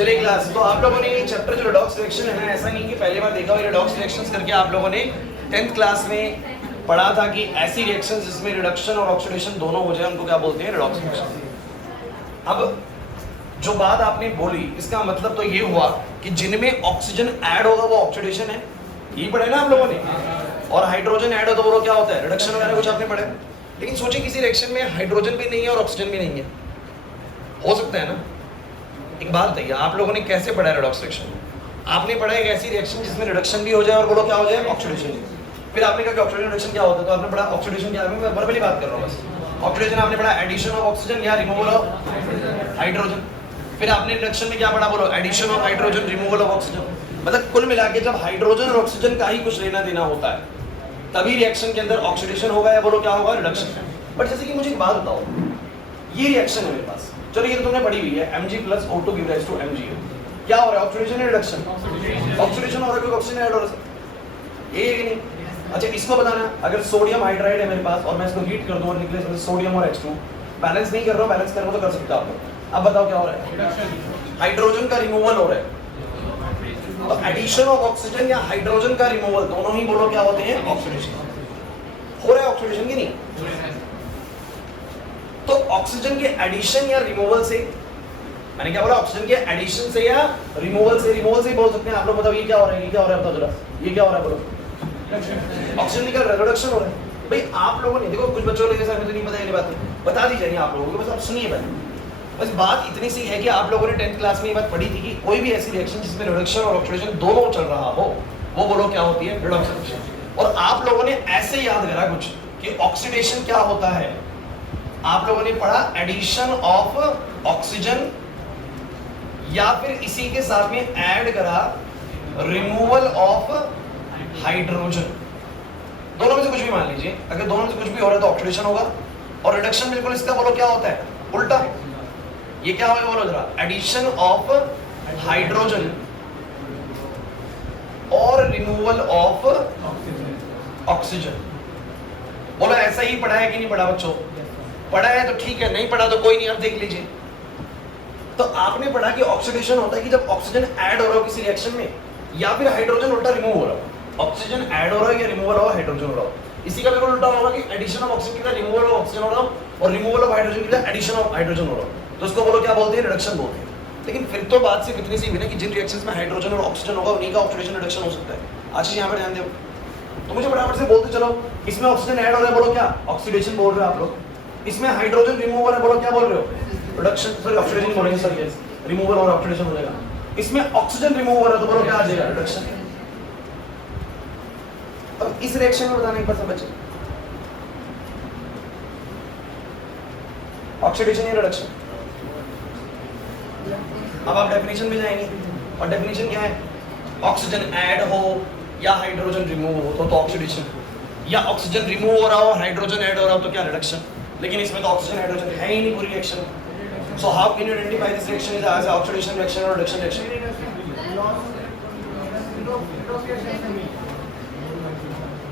चलिए क्लास, तो आप लोगों ने ये चैप्टर जो रेडॉक्स रिएक्शन है ना, ऐसा नहीं कि पहली बार देखा हो। रेडॉक्स रिएक्शंस करके आप लोगों ने 10th क्लास में पढ़ा था कि ऐसी रिएक्शंस जिसमें रिडक्शन और ऑक्सीडेशन दोनों हो जाए उनको क्या बोलते हैं, रेडॉक्स रिएक्शन। अब जो बात आपने बोली इसका मतलब तो ये हुआ कि जिनमें ऑक्सीजन ऐड होगा वो ऑक्सीडेशन है, ये पढ़े ना आप लोगों ने, और हाइड्रोजन ऐड हो तो वो क्या होता है, रिडक्शन वगैरह कुछ आपने पढ़ा। लेकिन सोचिए किसी रिएक्शन में हाइड्रोजन भी नहीं है और ऑक्सीजन भी नहीं है, हो सकता है ना। एक बात बताइए, आप लोगों ने कैसे पढ़ा है रेडॉक्स रिएक्शन? आपने पढ़ा एक ऐसी रिएक्शन जिसमें रिडक्शन भी हो जाए और बोलो क्या हो जाए, ऑक्सीडेशन। फिर आपने कहा कि ऑक्सीडेशन रिडक्शन क्या होता है, तो आपने पढ़ा ऑक्सीडेशन क्या है, मैं वर्बली बात कर रहा हूँ बस। ऑक्सीडेशन आपने पढ़ा एडिशन ऑफ ऑक्सीजन या रिमूवल ऑफ हाइड्रोजन। फिर आपने रिडक्शन में क्या पढ़ा, बोलो addition of hydrogen, removal of oxygen. मतलब कुल मिला के जब हाइड्रोजन और ऑक्सीजन का ही कुछ लेना देना होता है तभी रिएक्शन के अंदर ऑक्सीडेशन होगा या बोलो क्या होगा, रिडक्शन। बट जैसे कि मुझे एक बात बताओ, ये रिएक्शन है मेरे पास, चलो ये तो तुमने पढ़ी हुई है, Mg + O2 give rise to MgO। क्या हो रहा है, ऑक्सीडेशन या रिडक्शन? ऑक्सीडेशन हो रहा है क्योंकि ऑक्सीजन ऐड हो रहा है, ये है कि नहीं? अच्छा इसको बताना, अगर सोडियम हाइड्राइड है मेरे पास और मैं इसको हीट कर दूं और निकले सोडियम और H2, बैलेंस नहीं कर रहा हूं, बैलेंस कर रहा हूं तो कर सकते हो आप लोग। अब बताओ क्या हो रहा है, हाइड्रोजन का रिमूवल हो रहा है। तो एडिशन ऑफ ऑक्सीजन या हाइड्रोजन का रिमूवल दोनों ही बोलो क्या होते हैं, ऑक्सीडेशन। हो रहा है ऑक्सीडेशन की नहीं? तो ऑक्सीजन के एडिशन या रिमूवल से, मैंने क्या बोला, ऑक्सीजन के एडिशन से या रिमूवल से, रिमूवल से ही बोल सकते हैं आप लोग। बताओ ये क्या हो रहा है, ये क्या हो रहा है, बताओ जरा, ये क्या हो रहा है, बोलो। ऑक्सीजन निकल रहा है, रिडक्शन हो रहा है। भाई आप लोगों ने देखो, कुछ बच्चों को जैसे मुझे नहीं पता ये बात बता दी जाएगी आप लोगों को, बस आप सुनिए पहले। बस बात इतनी सी है कि आप लोगों ने 10th क्लास में ये बात पढ़ी थी कि कोई भी ऐसी रिएक्शन जिसमें रिडक्शन और ऑक्सीडेशन दोनों चल रहा हो वो बोलो क्या होती है, रेडॉक्स रिएक्शन। और आप लोगों ने ऐसे याद करा कुछ कि ऑक्सीडेशन क्या होता है, आप लोगों ने पढ़ा एडिशन ऑफ ऑक्सीजन या फिर इसी के साथ में ऐड करा रिमूवल ऑफ हाइड्रोजन। दोनों में से कुछ भी मान लीजिए, अगर दोनों में से कुछ भी हो रहा है तो ऑक्सीडेशन होगा, और रिडक्शन बिल्कुल इसका बोलो क्या होता है, उल्टा। ये क्या होगा बोलो जरा, एडिशन ऑफ हाइड्रोजन और रिमूवल ऑफ ऑक्सीजन। बोलो ऐसा ही पढ़ा है कि नहीं पढ़ा बच्चों? पढ़ा है तो ठीक है, नहीं पढ़ा तो कोई नहीं, अब देख लीजिए। तो आपने पढ़ा कि ऑक्सीडेशन होता है कि जब ऑक्सीजन ऐड हो रहा हो किसी रिएक्शन में या फिर हाइड्रोजन उल्टा रिमूव हो रहा हो। ऑक्सीजन ऐड हो रहा है या रिमूवल हो, हाइड्रोजन हो रहा हो। इसी का बिल्कुल उल्टा होगा कि एडिशन ऑफ ऑक्सीजन की रिमूवल ऑफ ऑक्सीजन हो रहा हो और रिमूवल ऑफ हाइड्रोजन की एडिशन ऑफ हाइड्रोजन हो रहा हो, तो उसको बोलो क्या बोलते हैं, रिडक्शन बोलते हैं। लेकिन फिर तो बात सिर्फ इतनी सी भी ना कि जिन रिएक्शंस में हाइड्रोजन और ऑक्सीजन होगा उन्हीं का ऑक्सीडेशन रिडक्शन हो सकता है। आज यहाँ पर ध्यान दो, तो मुझे बराबर से बोलते चलो, इसमें ऑक्सीजन ऐड हो रहा है बोलो क्या, ऑक्सीडेशन बोल रहे हो आप लोग। इसमें हाइड्रोजन रिमूव हो रहा है बोलो क्या बोल रहे हो, रिडक्शन, सॉरी ऑक्सीडेशन बोलेंगे सर, यस रिमूवल और ऑक्सीडेशन हो जाएगा। इसमें ऑक्सीजन रिमूव हो रहा है तो बोलो क्या आ जाएगा, रिडक्शन। अब इस रिएक्शन में बताने पर सब बच्चे, ऑक्सीडेशन या रिडक्शन। अब आप डेफिनेशन में जाएंगे और डेफिनेशन क्या है, ऑक्सीजन ऐड हो या हाइड्रोजन रिमूव हो तो ऑक्सीडेशन, या ऑक्सीजन रिमूव हो रहा हो हाइड्रोजन ऐड हो रहा हो तो क्या, रिडक्शन। लेकिन इसमें तो ऑक्सीजन हाइड्रोजन है ही नहीं पूरी reaction. So how can you identify this reaction is as oxidation reaction और रिडक्शन रिएक्शन?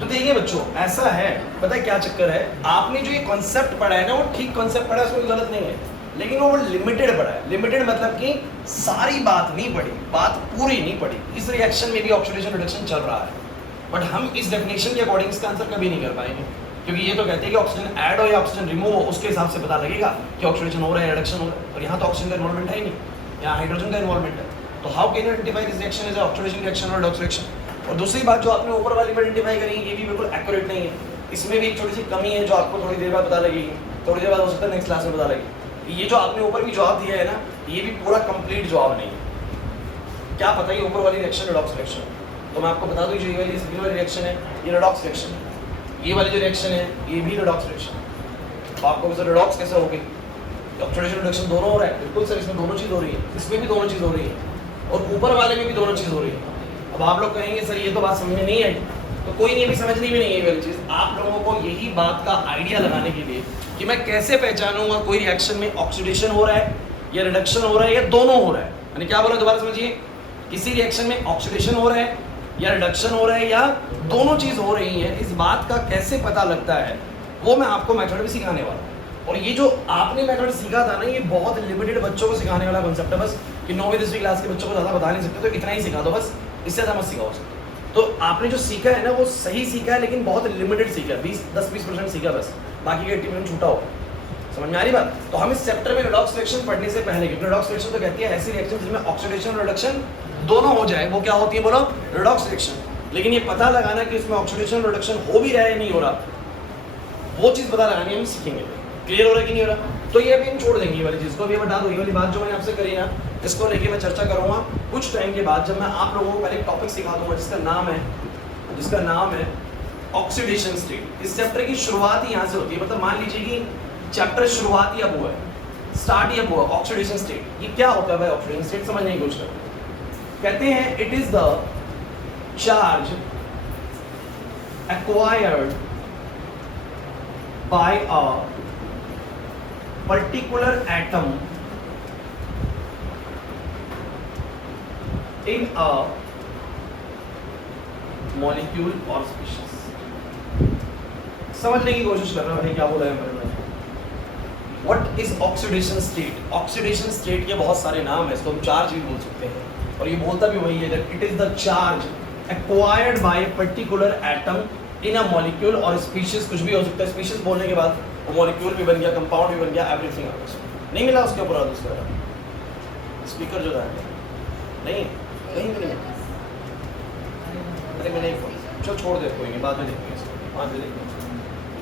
तो देखिए बच्चों, ऐसा है, पता है क्या चक्कर है, आपने जो ये कॉन्सेप्ट पढ़ा है ना वो ठीक कॉन्सेप्ट पढ़ा है, उसमें गलत नहीं है, लेकिन वो लिमिटेड पढ़ा है। लिमिटेड मतलब कि सारी बात नहीं पढ़ी, बात पूरी नहीं पढ़ी। इस रिएक्शन में भी ऑक्सीडेशन रिडक्शन चल रहा है, बट हम इस डेफिनेशन के अकॉर्डिंग इसका आंसर कभी नहीं कर पाएंगे, क्योंकि ये तो कहते हैं कि ऑक्सीजन ऐड हो या ऑक्सीजन रिमूव हो, उसके हिसाब से पता लगेगा कि ऑक्सीडेशन हो रहा है, रिडक्शन हो रहा है। और यहाँ तो ऑक्सीजन का इन्वॉल्वमेंट है ही नहीं, यहाँ हाइड्रोजन का इन्वॉल्वमेंट है। तो how can you identify this reaction is oxidation reaction और रिडक्शन रिएक्शन? और दूसरी बात जो आपने ऊपर वाली में आइडेंटिफाई करी ये भी बिल्कुल एक्यूरेट नहीं है, इसमें भी एक छोटी सी कमी है जो आपको थोड़ी देर बाद पता लगेगी, थोड़ी देर बाद हो सकता है नेक्स्ट क्लास में पता लगेगी। ये जो आपने ऊपर भी जवाब दिया है ना, ये भी पूरा कंप्लीट जवाब नहीं है। क्या पता है ऊपर वाली रिएक्शन रिडॉक्स रिएक्शन, तो मैं आपको बता दूं जो ये वाली रिएक्शन है ये रिडॉक्स रिएक्शन है, ये वाली जो रिएक्शन है ये भी रिडॉक्स रिएक्शन है। तो आपको वैसे रिडॉक्स कैसे होगी, ऑक्सीडेशन रिडक्शन दोनों हो रहा है, बिल्कुल सर, इसमें दोनों चीज़ हो रही है, इसमें भी दोनों चीज़ हो रही है और ऊपर वाले में भी दोनों चीज़ हो रही है। अब आप लोग कहेंगे सर ये तो बात समझ में नहीं आई, तो कोई नहीं, अभी समझनी भी नहीं है ये वाली चीज़। आप लोगों को यही बात का आइडिया लगाने के लिए कि मैं कैसे पहचानूंगा कोई रिएक्शन में ऑक्सीडेशन हो रहा है या रिडक्शन हो रहा है या दोनों हो रहा है। मैंने क्या बोला दोबारा समझिए, किसी रिएक्शन में ऑक्सीडेशन हो रहा है या रिडक्शन हो रहा है या दोनों चीज़ हो रही है, इस बात का कैसे पता लगता है वो मैं आपको मेथड भी सिखाने वाला हूँ। और ये जो आपने मेथड सीखा था ना, ये बहुत लिमिटेड बच्चों को सिखाने वाला कॉन्सेप्ट है बस, कि 9वीं 10वीं क्लास के बच्चों को ज़्यादा बता नहीं सकते, तो इतना ही सिखा दो बस, इससे ज़्यादा मत सिखाओ। तो आपने जो सीखा है ना वो सही सीखा है, लेकिन बहुत लिमिटेड सीखा है, 10-20% सीखा बस, बाकी का 80% छूटा हो। समझ में आ रही बात? तो हम इस चैप्टर में रेडॉक्स रिएक्शन पढ़ने से पहले, क्योंकि रेडॉक्स रिएक्शन तो कहती है ऐसी रिएक्शन जिसमें ऑक्सीडेशन और रिडक्शन दोनों हो जाए, वो क्या होती है बोलो? Redox reaction. लेकिन ये पता लगाना कि इसमें ऑक्सीडेशन रिडक्शन हो भी रहा है नहीं हो रहा, वो चीज़ पता लगानी हम सीखेंगे। क्लियर हो रहा है कि नहीं हो रहा? तो ये अभी हम छोड़ देंगे ये वाली चीज़ को, अभी बता दो ये वाली बात जो मैंने आपसे करी ना, इसको लेके मैं चर्चा करूँगा कुछ टाइम के बाद, जब मैं आप लोगों को पहले एक टॉपिक सिखा दूंगा जिसका नाम है ऑक्सीडेशन स्टेट। इस चैप्टर की शुरुआत ही यहाँ से होती है, मतलब मान लीजिए कि चैप्टर शुरुआत ही अब हुआ है, स्टार्ट ही अब हुआ। ऑक्सीडेशन स्टेट ये क्या होता है भाई? ऑक्सीडेशन स्टेट समझने की कोशिश करो। कहते हैं it is the charge acquired by a particular atom in a molecule or species। समझने की कोशिश कर रहा हूं क्या बोला है मेरे में। What is oxidation state? Oxidation state के बहुत सारे नाम है, इसको हम चार्ज भी बोल सकते हैं, और ये बोलता भी वही है, that it is the charge acquired by a particular atom in a molecule or species। कुछ भी हो सकता है, species बोलने के बाद वो मॉलिक्यूल भी बन गया, कंपाउंड भी बन गया, एवरीथिंग नहीं मिला उसके ऊपर दूसरा स्पीकर जो था नहीं, कहीं भी नहीं। अरे मैंने चलो छोड़ दे, कोई नहीं, बाद में देखेंगे।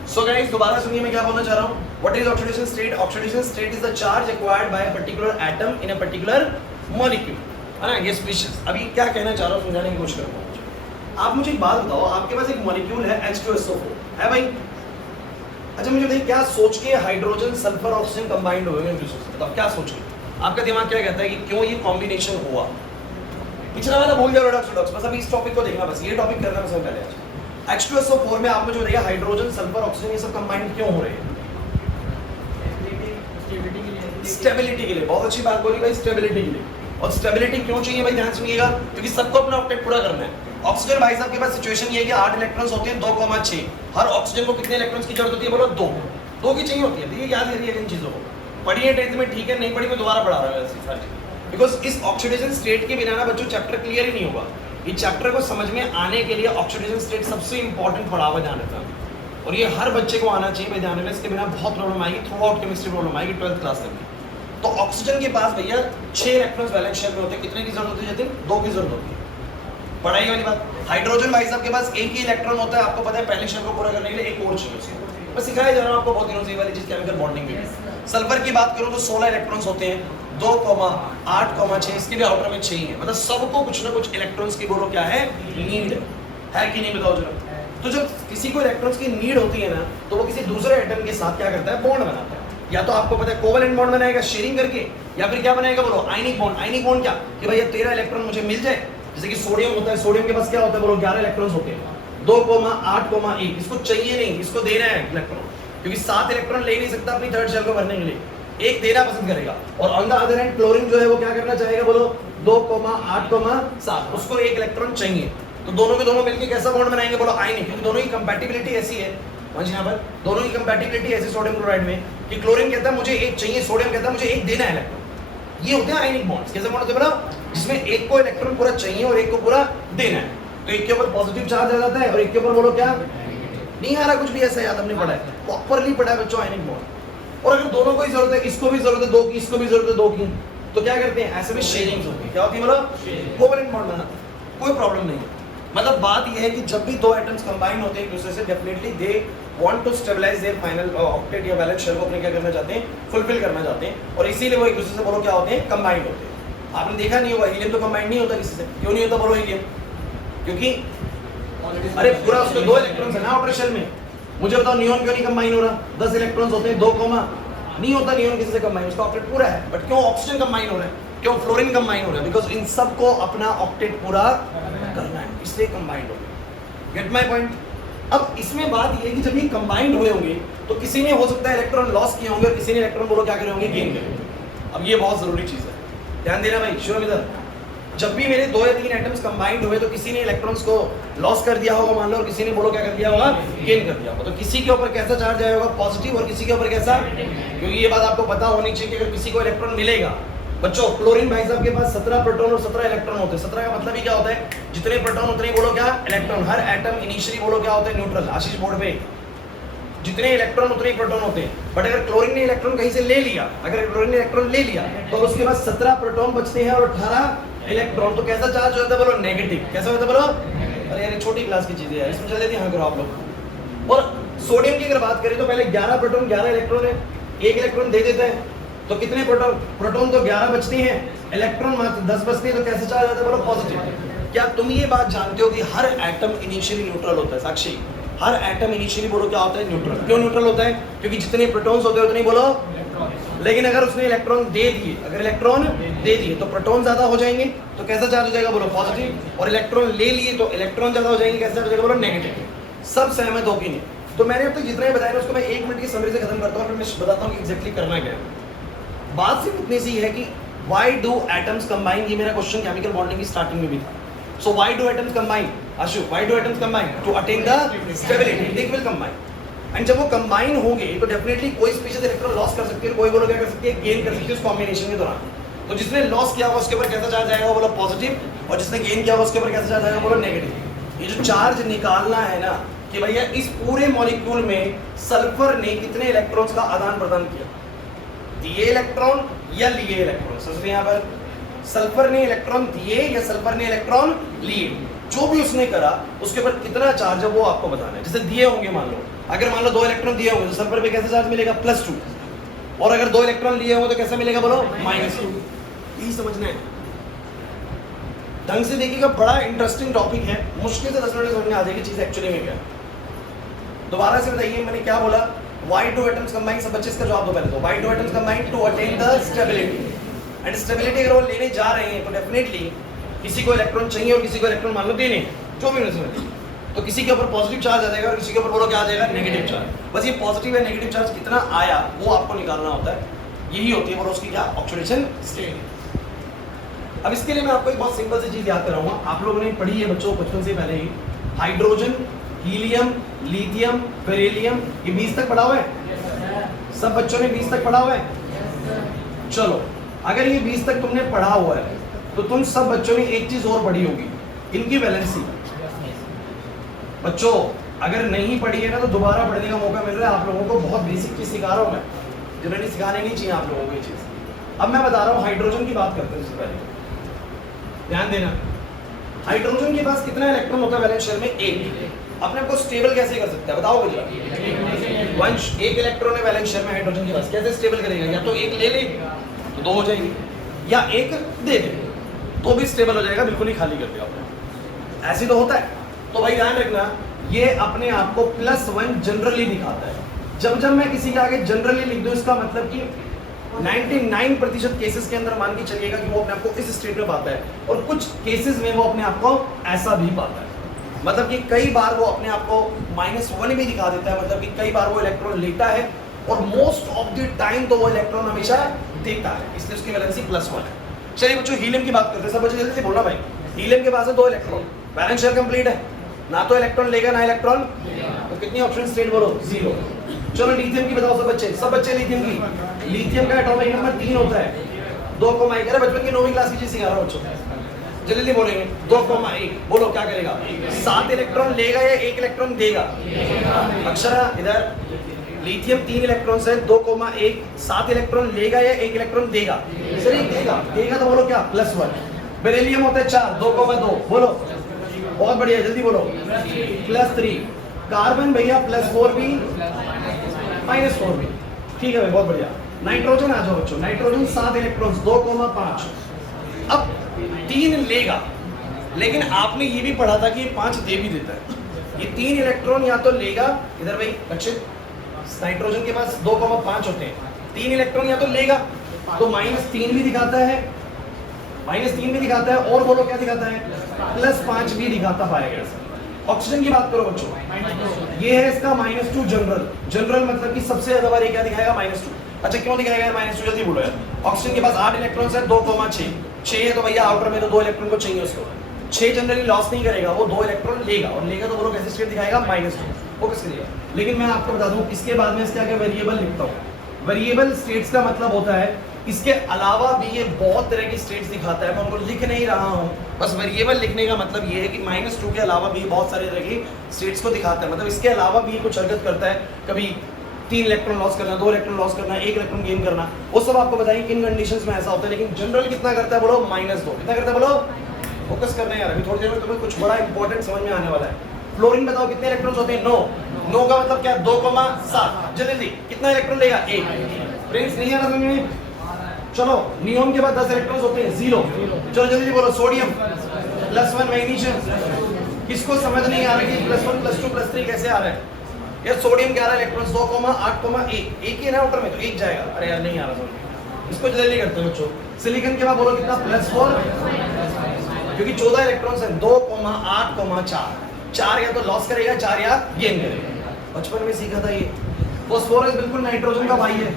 सो गाइस दोबारा सुनिए मैं क्या बोलना चाह रहा हूँ। What is oxidation state? Oxidation state is the charge acquired by a particular atom in a particular molecule, है ना, ये स्पीशीज। अभी क्या कहना चाह रहा हूँ समझाने की कोशिश करूँगा। आप मुझे एक बात बताओ, आपके पास एक मॉलिक्यूल है H2SO4 है भाई। अच्छा मुझे बताइए क्या सोच के हाइड्रोजन सल्फर ऑक्सीजन कंबाइंड हुए हैं? बताओ क्या सोच के, आपका दिमाग क्या कहता है कि क्यों ये कॉम्बिनेशन हुआ? पिछला वाला भूल जाओ रेडॉक्स रेडॉक्स, बस अभी इस टॉपिक को देखना, बस ये टॉपिक करना सबसे पहले आज। H2SO4 में आप मुझे बताइए हाइड्रोजन सल्फर ऑक्सीजन ये सब कंबाइंड क्यों हो रहे हैं? स्टेबिलिटी के लिए। बहुत अच्छी बात बोली भाई, स्टेबिलिटी के लिए। और स्टेबिलिटी क्यों चाहिए भाई? ध्यान सुनिएगा, क्योंकि सबको अपना ऑक्टेट पूरा करना है। ऑक्सीजन भाई साहब के पास सिचुएशन ये है कि 8 इलेक्ट्रॉन्स होते हैं 2,6। हर ऑक्सीजन को कितने इलेक्ट्रॉन्स की जरूरत होती है बोलो? 2 की चाहिए होती है। देखिए याद करिए इन चीजों को, पढ़िए 10th में, ठीक है, नहीं पढ़ी मैं दोबारा पढ़ा रहा हूँ, बिकॉज इस ऑक्सीडेशन स्टेट के बिना ना बच्चों चैप्टर क्लियर ही नहीं होगा। इस चैप्टर को समझ में आने के लिए ऑक्सीडेशन स्टेट सबसे इंपॉर्टेंट पढ़ा हुआ ध्यान रखना, और ये हर बच्चे को आना चाहिए भाई, ध्यान रखना। इसके बिना बहुत प्रॉब्लम आएगी, थ्रू आउट केमिस्ट्री प्रॉब्लम आएगी 12th क्लास तक। तो ऑक्सीजन के पास भैया 6 इलेक्ट्रॉन्स वैलेंस शेल में होते हैं। कितने की जरूरत होती है जतिन? 2 की जरूरत होती है। पढ़ाई वाली बात। हाइड्रोजन भाई साहब के पास एक ही इलेक्ट्रॉन होता है, आपको पता है, पहले शेल को पूरा करने के लिए एक और चाहिए उसको। मैं सिखाया जा रहा हूँ आपको बहुत दिनों से ये वाली चीज, केमिकल बॉन्डिंग में। सल्फर की बात करूँ तो 16 इलेक्ट्रॉन्स होते हैं, 2,8,6, इसके भी आउटर में 6 है, मतलब सबको कुछ ना कुछ इलेक्ट्रॉन्स की बोलो क्या है? नीड है कि नहीं, बताओ जरा। तो जब किसी को इलेक्ट्रॉन्स की नीड होती है ना, तो वो किसी दूसरे एटम के साथ क्या करता है? बॉन्ड बनाता है। या तो आपको पता है कोवेलेंट बॉन्ड बनाएगा शेयरिंग करके, या फिर क्या बनाएगा बोलो? Ionic bond. आयनिक बॉन्ड क्या कि भैया 13 इलेक्ट्रॉन मुझे मिल जाए, जैसे कि सोडियम होता है, सोडियम के पास क्या होता है बोलो? 11 इलेक्ट्रॉन्स होते हैं, 2,8,1। इसको चाहिए नहीं, इसको देना है इलेक्ट्रॉन, क्योंकि 7 इलेक्ट्रॉन ले नहीं सकता अपनी थर्ड शेल को भरने के लिए, एक देना पसंद करेगा। और on the other hand chlorine जो है वो क्या करना चाहेगा बोलो? 2,8,7, उसको 1 इलेक्ट्रॉन चाहिए। तो दोनों के दोनों मिलकर कैसा बॉन्ड बनाएंगे बोलो? आयनिक, क्योंकि दोनों की कंपैटिबिलिटी ऐसी है, यहाँ पर दोनों की कंपैटिबिलिटी ऐसी सोडियम क्लोराइड में कि क्लोरीन कहता है मुझे 1 चाहिए, सोडियम कहता है मुझे 1 देना है इलेक्ट्रॉन। ये होते हैं आयनिक बॉन्ड्स। कैसे बॉन्ड होते हैं बोलो? जिसमें एक को इलेक्ट्रॉन पूरा चाहिए और एक को पूरा देना है। तो एक के ऊपर पॉजिटिव चार्ज आ जाता है और एक के ऊपर बोलो क्या? नहीं आ रहा कुछ भी, ऐसा याद हमने पढ़ा है, प्रॉपरली पढ़ा है बच्चों, आयनिक बॉन्ड। और अगर दोनों को ही जरूरत है, इसको भी जरूरत है 2 की, इसको भी जरूरत है 2 की, तो क्या करते हैं? ऐसे में शेयरिंग होती है। क्या होती है बोलो? कोवेलेंट बॉन्ड बनाते हैं, कोई प्रॉब्लम नहीं है। मतलब बात यह है कि जब भी 2 एटम्स कंबाइन होते हैं एक दूसरे से, definitely they want to stabilize their final octet या वैलेंस शेल को अपने क्या करना चाहते हैं? फुलफिल करना चाहते हैं, और इसीलिए वो एक दूसरे से बोलो क्या होते हैं? कंबाइंड होते हैं। आपने देखा नहीं होगा, हीलियम तो कंबाइंड नहीं होता किसी से। क्यों नहीं होता बोलो हीलियम? क्योंकि अरे पूरा उसके 2 इलेक्ट्रॉन्स है ना आउटर शेल में। मुझे बताओ नियॉन क्यों नहीं कंबाइन हो रहा? 10 इलेक्ट्रॉन्स होते हैं, 2 नहीं होता नियॉन किसी से कंबाइन, उसका ऑक्टेट पूरा है। बट क्यों ऑक्सीजन कंबाइन हो रहा है? क्यों फ्लोरीन कंबाइन हो रहा है? बिकॉज इन सबको अपना ऑक्टेट पूरा करना है, इसलिए कंबाइंड हो गया। Gate my point? अब इसमें बात ये है कि जब ये कंबाइंड हुए होंगे तो किसी ने हो सकता है इलेक्ट्रॉन लॉस किए होंगे और किसी ने इलेक्ट्रॉन बोलो क्या करे होंगे? गेन करे होंगे। अब ये बहुत जरूरी चीज है, ध्यान देना भाई। श्योर इधर जब भी मेरे 2 या 3 एटम्स कंबाइंड हुए तो किसी ने इलेक्ट्रॉन्स को लॉस कर दिया होगा मान लो, और किसी ने बोलो क्या कर दिया होगा, गेन कर दिया होगा। तो किसी के ऊपर कैसा चार्ज आया होगा, पॉजिटिव, और किसी के ऊपर कैसा, क्योंकि ये बात आपको पता होनी चाहिए कि अगर किसी को इलेक्ट्रॉन मिलेगा, बच्चों क्लोरीन भाई साहब के पास 17 प्रोटॉन और 17 इलेक्ट्रॉन होते हैं। 17 का मतलब ही क्या होता है, जितने प्रोटॉन उतने बोलो क्या, इलेक्ट्रॉन। हर एटम इनिशियली बोलो क्या होता है, न्यूट्रल। आशीष बोर्ड पे जितने इलेक्ट्रॉन उतने प्रोटॉन होते हैं। बट अगर क्लोरीन ने इलेक्ट्रॉन कहीं से ले लिया, अगर क्लोरीन ने इलेक्ट्रॉन ले लिया तो उसके बाद 17 प्रोटॉन बचते हैं और 18 इलेक्ट्रॉन। तो कैसा चार्ज होता है बोलो, नेगेटिव। कैसा होता है बोलो, अरे यार छोटी क्लास की चीजें है, इसमें जल्दी ध्यान करो आप लोग। और सोडियम की अगर बात करें तो पहले 11 प्रोटॉन 11 इलेक्ट्रॉन है, एक इलेक्ट्रॉन दे देता है, तो कितने प्रोटॉन तो 11 बचती हैं, इलेक्ट्रॉन मात्र 10 बचती है। तो कैसे चार्ज होता है बोलो, पॉजिटिव। क्या तुम ये बात जानते हो कि हर एटम इनिशियली न्यूट्रल होता है? साक्षी, हर एटम इनिशियली बोलो क्या होता है, न्यूट्रल। क्यों न्यूट्रल होता है? क्योंकि जितने प्रोटॉन्स होते हैं उतने बोलो, लेकिन अगर उसने इलेक्ट्रॉन दे दिए, अगर इलेक्ट्रॉन दे दिए तो प्रोटॉन ज्यादा हो जाएंगे, तो कैसा चार्ज हो जाएगा बोलो, पॉजिटिव। और इलेक्ट्रॉन ले लिए तो इलेक्ट्रॉन ज्यादा हो जाएंगे, कैसा चार्ज हो जाएगा बोलो, नेगेटिव। सब सहमत हो कि नहीं? तो मैंने अब तक जितना बताया ना उसको मैं 1 मिनट की समरी से खत्म करता हूँ, फिर मैं बताता हूँ कि एग्जैक्टली करना क्या है। बात सिर्फ इतनी सी है कि व्हाई डू एटम्स कंबाइन, ये मेरा क्वेश्चन केमिकल बॉन्डिंग की स्टार्टिंग में भी था। So why do atoms combine? Ashu, why do atoms combine? To attain the stability. They will combine. And जब वो combine होंगे तो definitely कोई स्पीशीज इलेक्ट्रॉन लॉस कर सकती है, कोई बोलो क्या कर सकती है, गेन कर सकती है उस कॉम्बिनेशन के दौरान। तो जिसने लॉस किया होगा उसके ऊपर कैसा चार्ज आएगा बोलो, पॉजिटिव, और जिसने गेन किया होगा उसके ऊपर कैसा चार्ज आएगा बोलो, नेगेटिव। ये जो चार्ज निकालना है ना कि भैया इस पूरे मॉलिक्यूल में सल्फर ने कितने इलेक्ट्रॉन्स का आदान प्रदान किया, दिए इलेक्ट्रॉन या लिए इलेक्ट्रॉन। समझ यहाँ पर सल्फर ने इलेक्ट्रॉन दिए या सल्फर ने इलेक्ट्रॉन लिए, जो भी उसने करा उसके ऊपर कितना चार्ज है वो आपको बताना है। जैसे दिए होंगे, मान लो अगर मान लो 2 इलेक्ट्रॉन दिए होंगे तो सल्फर पे कैसा चार्ज मिलेगा, +2, और अगर 2 इलेक्ट्रॉन लिए होंगे तो कैसा मिलेगा बोलो, -2। यही समझना है, ढंग से देखिएगा, बड़ा इंटरेस्टिंग टॉपिक है, मुश्किल से 10 मिनट में समझ में आ जाएगी चीज एक्चुअली में क्या। दोबारा से बताइए मैंने क्या बोला, व्हाई डू एटम्स कंबाइन, सब बच्चे इसका जवाब दो पहले तो। Why do atoms combine? To attain the stability. And stability अगर वो लेने जा रहे हैं तो डेफिनेटली किसी को इलेक्ट्रॉन चाहिए और किसी को इलेक्ट्रॉन मान लो देने, जो भी समझ, तो किसी के ऊपर पॉजिटिव चार्ज आ जाएगा और किसी के ऊपर बोलो क्या आ जाएगा, नेगेटिव चार्ज। बस ये पॉजिटिव या नेगेटिव चार्ज कितना आया वो आपको निकालना होता है, यही होती है और उसकी क्या, ऑक्सीडेशन स्टेट। अब इसके लिए मैं आपको एक बहुत सिंपल सी चीज याद कराऊंगा, आप लोगों ने पढ़ी है बच्चों बचपन से पहले ही, हाइड्रोजन, हीलियम, लिथियम, बेरिलियम, ये 20 तक पढ़ा हुआ है? सब बच्चों ने 20 तक पढ़ा हुआ है? चलो अगर ये 20 तक तुमने पढ़ा हुआ है तो तुम सब बच्चों ने एक चीज और पढ़ी होगी, इनकी वैलेंसी। बच्चों अगर नहीं पढ़ी है ना तो दोबारा पढ़ने का मौका मिल रहा है आप लोगों को, बहुत बेसिक चीज सिखा रहा हूं मैं, जनरली सिखाने नहीं चाहिए आप लोगों को ये चीज। अब मैं बता रहा हूँ हाइड्रोजन की बात करते हैं सबसे पहले, ध्यान देना। हाइड्रोजन के पास कितना इलेक्ट्रॉन होता है वैलेंस शेल में? 1। अपने आप को स्टेबल कैसे कर सकता है बताओ मुझे। वंश 1 इलेक्ट्रॉन है वैलेंस शेल में हाइड्रोजन के पास, कैसे स्टेबल करेगा? या तो 1 ले ले तो 2 हो जाएगी, या 1 दे दे तो भी स्टेबल हो जाएगा, बिल्कुल ही खाली कर देगा। ऐसे तो होता है। तो भाई ध्यान रखना, ये अपने आप को +1 जनरली दिखाता है। जब जब मैं किसी के आगे जनरली लिख दूं इसका मतलब कि 99% केसेस के अंदर मान के चलिएगा कि वो अपने आप को इस स्टेट में पाता है, और कुछ केसेस में वो अपने आप को ऐसा भी पाता है। मतलब कि कई बार वो अपने आप को -1 भी दिखा देता है, मतलब कि कई बार वो इलेक्ट्रॉन लेता है और मोस्ट ऑफ द टाइम तो वो इलेक्ट्रॉन हमेशा देता है, इसलिए उसकी वैलेंसी +1 है। चलिए बच्चों हीलियम की बात करते हैं, सब बच्चे जल्दी से बोलना भाई। हीलियम के पास है 2 इलेक्ट्रॉन, बैलेंस शेल कंप्लीट है, ना तो इलेक्ट्रॉन लेगा ना इलेक्ट्रॉन, तो कितनी ऑप्शन स्टेट बोलो, 0। चलो लिथियम की बताओ सब बच्चे लिथियम की। लिथियम का एटॉमिक नंबर 3 होता है, 2,1। अरे बचपन की 9वीं क्लास की चीज सिखा रहा हूं बच्चों, जल्दी बोलेंगे। 2,1 बोलो क्या करेगा, 7 इलेक्ट्रॉन लेगा या 1 इलेक्ट्रॉन देगा? अक्षरा इधर, लिथियम 3 इलेक्ट्रॉन है, 2,1, 7 इलेक्ट्रॉन लेगा या 1 इलेक्ट्रॉन देगा? सर देगा तो बोलो क्या, +1। बेरिलियम होता है 4, 2,2 बोलो, बहुत बढ़िया जल्दी बोलो, +3। कार्बन भैया +4 भी -4 भी, ठीक है भाई बहुत बढ़िया। नाइट्रोजन आ जाओ बच्चों, नाइट्रोजन 7 इलेक्ट्रॉन्स, 2,5। अब 3 लेगा, लेकिन आपने ये भी पढ़ा था कि ये 5 दे भी देता है। ये 3 इलेक्ट्रॉन या तो लेगा, इधर भाई बच्चे नाइट्रोजन के पास 2,5 होते हैं, 3 इलेक्ट्रॉन या तो लेगा, तो -3 भी दिखाता है, -3 भी दिखाता है, और बोलो क्या दिखाता है, +5 भी दिखाता पाएगा। ऑक्सीजन की बात करो बच्चों, ये है इसका -2 जनरल मतलब कि सबसे ज्यादा बार ये क्या दिखाएगा, -2। अच्छा क्यों दिखाएगा -2, जल्दी बोलो यार। ऑक्सीजन के पास 8 इलेक्ट्रॉन्स है, 2,6। 6 है तो भैया आउटर में तो 2 इलेक्ट्रॉन को चाहिए उसको। 6 जनरली लॉस नहीं करेगा, वो 2 इलेक्ट्रॉन लेगा, और लेगा तो बोलो कैसे स्टेट दिखाएगा -2, फोकस करिएगा। लेकिन मैं आपको बता दूं इसके बाद में इसका क्या वेरिएबल लिखता हूँ। वेरिएबल स्टेट्स का मतलब होता है इसके अलावा भी ये बहुत तरह की स्टेट्स दिखाता है, मैं उनको लिख नहीं रहा हूँ, बस वेरिएबल लिखने का मतलब ये है कि -2 के अलावा भी बहुत सारे तरह की स्टेट्स को दिखाता है, मतलब इसके अलावा भी ये कुछ हरकत करता है, कभी 3 इलेक्ट्रॉन लॉस करना, 2 इलेक्ट्रॉन लॉस करना, 1 इलेक्ट्रॉन गेन करना, वो सब आपको बताएंगे किन कंडीशंस में ऐसा होता है। लेकिन जनरल कितना करता है बोलो -2, कितना करता है बोलो, फोकस करना है यार, अभी थोड़ी देर में तुम्हें कुछ बड़ा इंपॉर्टेंट समझ में आने वाला है। फ्लोरीन बताओ कितने इलेक्ट्रॉन्स होते हैं, 9 का मतलब क्या है 2,7, जल्दी कितना इलेक्ट्रॉन लेगा 1, फ्रेंड्स नहीं आ रहा समझ में। चलो नियोन के बाद 10 इलेक्ट्रॉन्स होते हैं 0, चलो जल्दी बोलो सोडियम +1 मैग्नीशियम, किसको समझ नहीं आ रहा कि +1 +2 +3 कैसे आ रहा है यार। सोडियम 11 इलेक्ट्रॉन्स 2,8,1, एक ही है ना ऊपर में तो 1 जाएगा, अरे यार नहीं आ रहा समझ, इसको जल्दी करते हैं बच्चों। सिलिकॉन के बाद बोलो कितना +4, क्योंकि 14 इलेक्ट्रॉन्स हैं, 2,8,4, 4 या तो लॉस करेगा, 4 या गेन करेगा, बचपन में सीखा था ये। फास्फोरस बिल्कुल नाइट्रोजन का भाई है,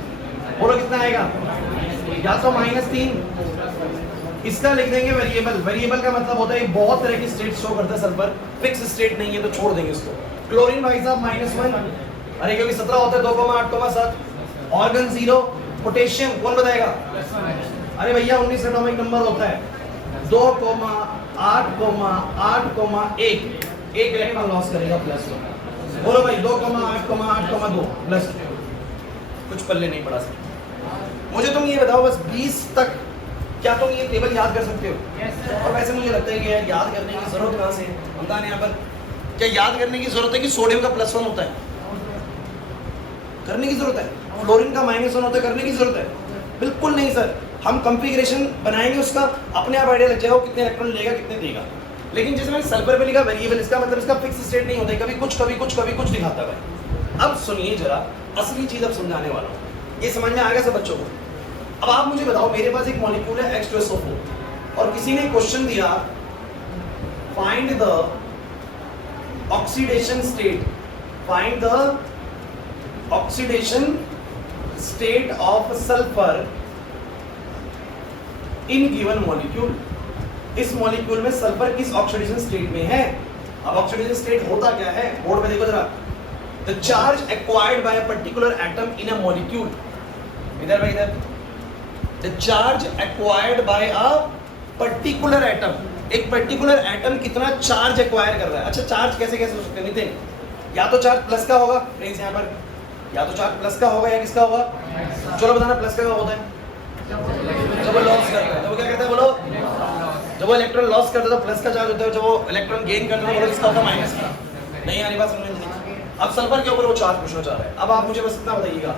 बोलो कितना आएगा, या तो -3, इसका लिख देंगे वेरिएबल। वेरिएबल का मतलब होता है बहुत तरह की स्टेट शो करता है सल्फर, फिक्स स्टेट नहीं है तो छोड़ देंगे इसको। क्लोरीन भाई साहब -1, अरे क्योंकि 17 होता है 2,8,7, ऑर्गन 0, पोटेशियम कौन बताएगा, अरे भैया 19 एटॉमिक नंबर होता है, 2,8,8,1, 1 इलेक्ट्रॉन लॉस करेगा +1, बोलो भाई 2,8,8,2 +2, कुछ पल्ले नहीं पड़ा सकते। मुझे तुम ये बताओ बस 20 तक क्या तुम ये टेबल याद कर सकते हो? yes, और वैसे मुझे लगता है कि याद करने की जरूरत कहाँ से है यहाँ पर, क्या याद करने की जरूरत है कि सोडियम का +1 होता है, करने की जरूरत है, फ्लोरीन का -1 होता है, करने की जरूरत है, बिल्कुल नहीं सर। हम कॉन्फ़िगरेशन बनाएंगे उसका, अपने आप आइडिया लग जाएगा कितने इलेक्ट्रॉन लेगा कितने देगा। लेकिन जैसे मैंने सल्फर पे लिखा वेरिएबल, इसका मतलब इसका फिक्स स्टेट नहीं होता है, कभी कुछ कभी कुछ कभी कुछ दिखाता है। अब सुनिए जरा, असली चीज अब समझाने वाला हूँ, ये समझ में आ गया सब बच्चों को। अब आप मुझे बताओ, मेरे पास एक मॉलिक्यूल है H2SO4 और किसी ने क्वेश्चन दिया find the oxidation state, find the oxidation state of sulphur in given molecule. इस मॉलिक्यूल में सल्फर किस ऑक्सीडेशन स्टेट में है। अब ऑक्सीडेशन स्टेट होता क्या है, बोर्ड पे देखो जरा, the charge acquired by a particular atom in a molecule, इधर भाई इधर, the charge acquired by a particular atom, एक पर्टिकुलर एटम कितना चार्ज एक्वायर कर रहा है। अच्छा चार्ज कैसे कैसे हो सकते हैं नितिन, या तो चार्ज प्लस का होगा, फ्रेंड्स यहाँ पर या तो चार्ज प्लस का होगा या किसका होगा, चलो बताना प्लस का होता है जब वो लॉस करता है, तो वो क्या कहता है बोलो, जब वो इलेक्ट्रॉन लॉस करता है तो प्लस का चार्ज होता है, जब वो इलेक्ट्रॉन गेन करता है तो बोलो किसका होता है माइनस का। नहीं यानी बात समझ नहीं। अब सल्फर के ऊपर वो चार्ज पूछना चाह रहा है। अब आप मुझे बस इतना बताइएगा,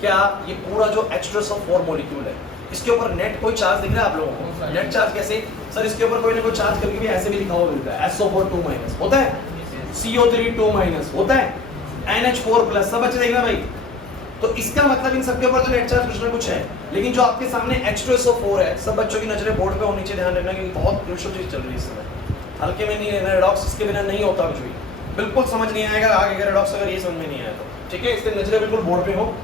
क्या ये पूरा जो H2SO4 मॉलिक्यूल है इसके ऊपर नेट कोई चार्ज दिख रहा है आप लोगों को? नेट चार्ज कैसे सर, इसके ऊपर कोई ना कोई चार्ज करके भी ऐसे भी लिखा हुआ मिलता है, SO4 2- होता है, CO3 2- होता है, NH4+, सब अच्छे देखना भाई। तो इसका मतलब इन सबके ऊपर तो नेट चार्ज कुछ ना कुछ है। लेकिन जो आपके सामने H2SO4 है, सब बच्चों की नजरें बोर्ड पे और नीचे ध्यान रखना क्योंकि बहुत क्रूशियल चीज चल रही है इस समय, हल्के में नहीं रहना। रेडॉक्स इसके बिना नहीं होता कुछ भी, बिल्कुल समझ नहीं आएगा आगे का रेडॉक्स अगर ये समझ में नहीं आया तो, ठीक है, इसके नजरें बिल्कुल बोर्ड पे हो।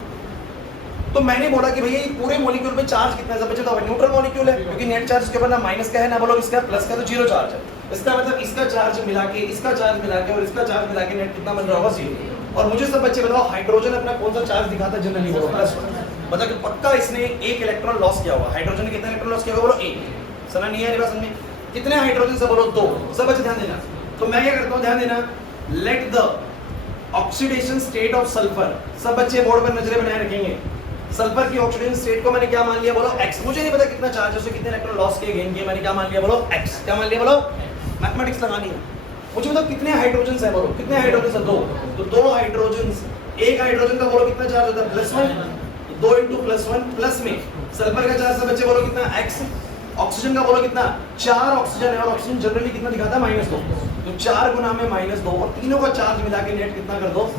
तो मैंने बोला कि भैया ये पूरे मॉलिक्यूल पे चार्ज कितना है, सब बच्चे तो न्यूट्रल मॉलिक्यूल है क्योंकि नेट चार्ज इसके ऊपर ना माइनस का है ना बोलो इसका प्लस का, तो 0 चार्ज है। इसका मतलब इसका चार्ज मिला के, इसका चार्ज मिला के और इसका चार्ज मिला के नेट कितना बन रहा होगा 0। और मुझे सब बच्चे बताओ हाइड्रोजन अपना कौन सा चार्ज दिखाता है जनरली, बोलो +1, मतलब कि पक्का इसने 1 इलेक्ट्रॉन लॉस किया होगा। हाइड्रोजन ने कितना इलेक्ट्रॉन लॉस किया होगा बोलो 1, समझ नहीं आया समझ में, कितने हाइड्रोजन से बोलो 2, सब बच्चे ध्यान देना। तो मैं क्या करता हूँ, ध्यान देना, let the oxidation state of sulphur, सब बच्चे बोर्ड पर नजरें बनाए रखेंगे। सल्फर की ऑक्सीडेशन स्टेट को मैंने क्या मान लिया बोलो x, मुझे नहीं पता कितना चार्ज है उससे, कितने इलेक्ट्रॉन लॉस किए गेन किए, मैंने क्या मान लिया बोलो x, क्या मान लिया बोलो, मैथमेटिक्स लगानी है मुझे, मतलब कितने हाइड्रोजन है बोलो, कितने हाइड्रोजन है 2, तो 2 हाइड्रोजन, एक हाइड्रोजन का बोलो कितना चार्ज होता है +1, 2 × +1 प्लस में सल्फर का चार्ज सब बच्चे बोलो कितना x, ऑक्सीजन का बोलो कितना 4 ऑक्सीजन है और ऑक्सीजन जनरली कितना दिखाता है -2, तो 4 गुना में -2 और तीनों का चार्ज मिला के नेट कितना कर दो।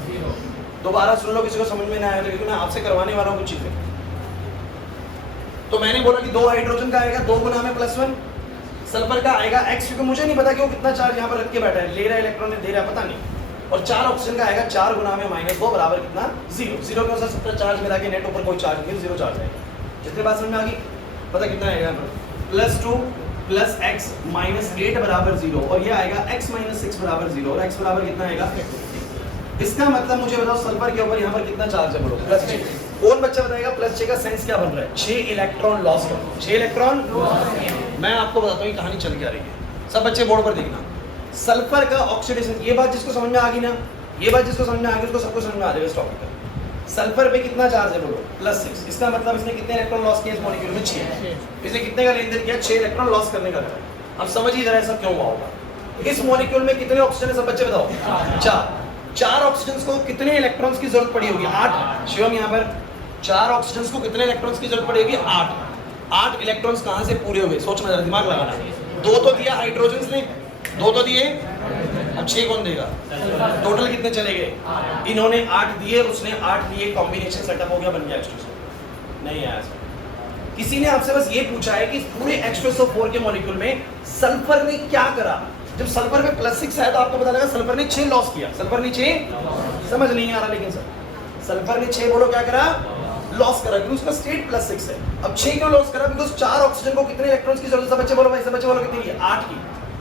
दोबारा सुन लो, किसी को समझ में ना आया तो, क्योंकि मैं आपसे करवाने वाला हूँ कुछ चीजें। तो मैंने बोला कि 2 हाइड्रोजन का आएगा 2 गुना में +1, सल्फर का आएगा x, क्योंकि मुझे नहीं पता कि वो कितना चार्ज यहाँ पर रख के बैठा है, ले रहा है इलेक्ट्रॉन दे रहा है पता नहीं, और 4 ऑक्सीजन का आएगा 4 गुना में -2 बराबर कितना 0, 0 के साथ 17 चार्ज मिला के नेट ऊपर कोई चार्ज नहीं, 0 चार्ज आएगा। जितने बात समझ में आ गई, पता कितना आएगा यहाँ पर +2 + x - 8 बराबर 0 और ये आएगा x - 6 बराबर 0 और x बराबर कितना आएगा? इसका मतलब मुझे बताओ सल्फर के ऊपर यहाँ पर कितना चार्ज है बोलो? +6। कौन बच्चा बताएगा +6 का सेंस क्या बन रहा है? 6 इलेक्ट्रॉन लॉस कर 6 इलेक्ट्रॉन। मैं आपको बताता हूँ ये कहानी चल के आ रही है, सब बच्चे बोर्ड पर देखना। सल्फर का ऑक्सीडेशन, ये बात जिसको समझ में आ गई ना, ये बात जिसको समझ में आ गई उसको सबको समझ में आ जाएगा इस टॉपिक का। सल्फर पे कितना चार्ज है बोलो? +6। इसका मतलब इसने कितने इलेक्ट्रॉन लॉस किए इस मॉलिक्यूल में? 6। इसने कितने का लेन देन किया? 6 इलेक्ट्रॉन लॉस करने का था। अब समझिए जरा ऐसा क्यों हुआ होगा। इस मॉलिक्यूल में कितने ऑक्सीजन है सब बच्चे बताओ? 4 ऑक्सीजन को कितने इलेक्ट्रॉन्स की जरूरत पड़ी होगी? 8। शिवम यहाँ पर 4 ऑक्सीजन को कितने इलेक्ट्रॉन्स की जरूरत पड़ेगी? 8 इलेक्ट्रॉन्स कहाँ से पूरे हुए? सोचना जरा, दिमाग लगाना। 2 तो दिया हाइड्रोजन ने, 2 तो दिए, अब 6 कौन देगा? टोटल कितने चले गए? इन्होंने 8 दिए, उसने 8 दिए, कॉम्बिनेशन सेटअप हो गया, बन गया H2SO। नहीं आया सर। किसी ने आपसे बस ये पूछा है कि पूरे H2SO4 के मॉलिक्यूल में सल्फर ने क्या करा? जब सल्फर में +6 आया तो आपको पता लगा सल्फर ने 6 लॉस किया। सल्फर ने 6 समझ नहीं आ रहा, लेकिन सर सल्फर ने 6 बोलो क्या करा? लॉस करा, क्योंकि उसका स्टेट +6 है। अब 6 क्यों लॉस करा? बिकॉज़ 4 ऑक्सीजन को कितने इलेक्ट्रॉन्स की जरूरत है? बच्चे बोलो भाई, सब बच्चे बोलो कितनी है? 8 की।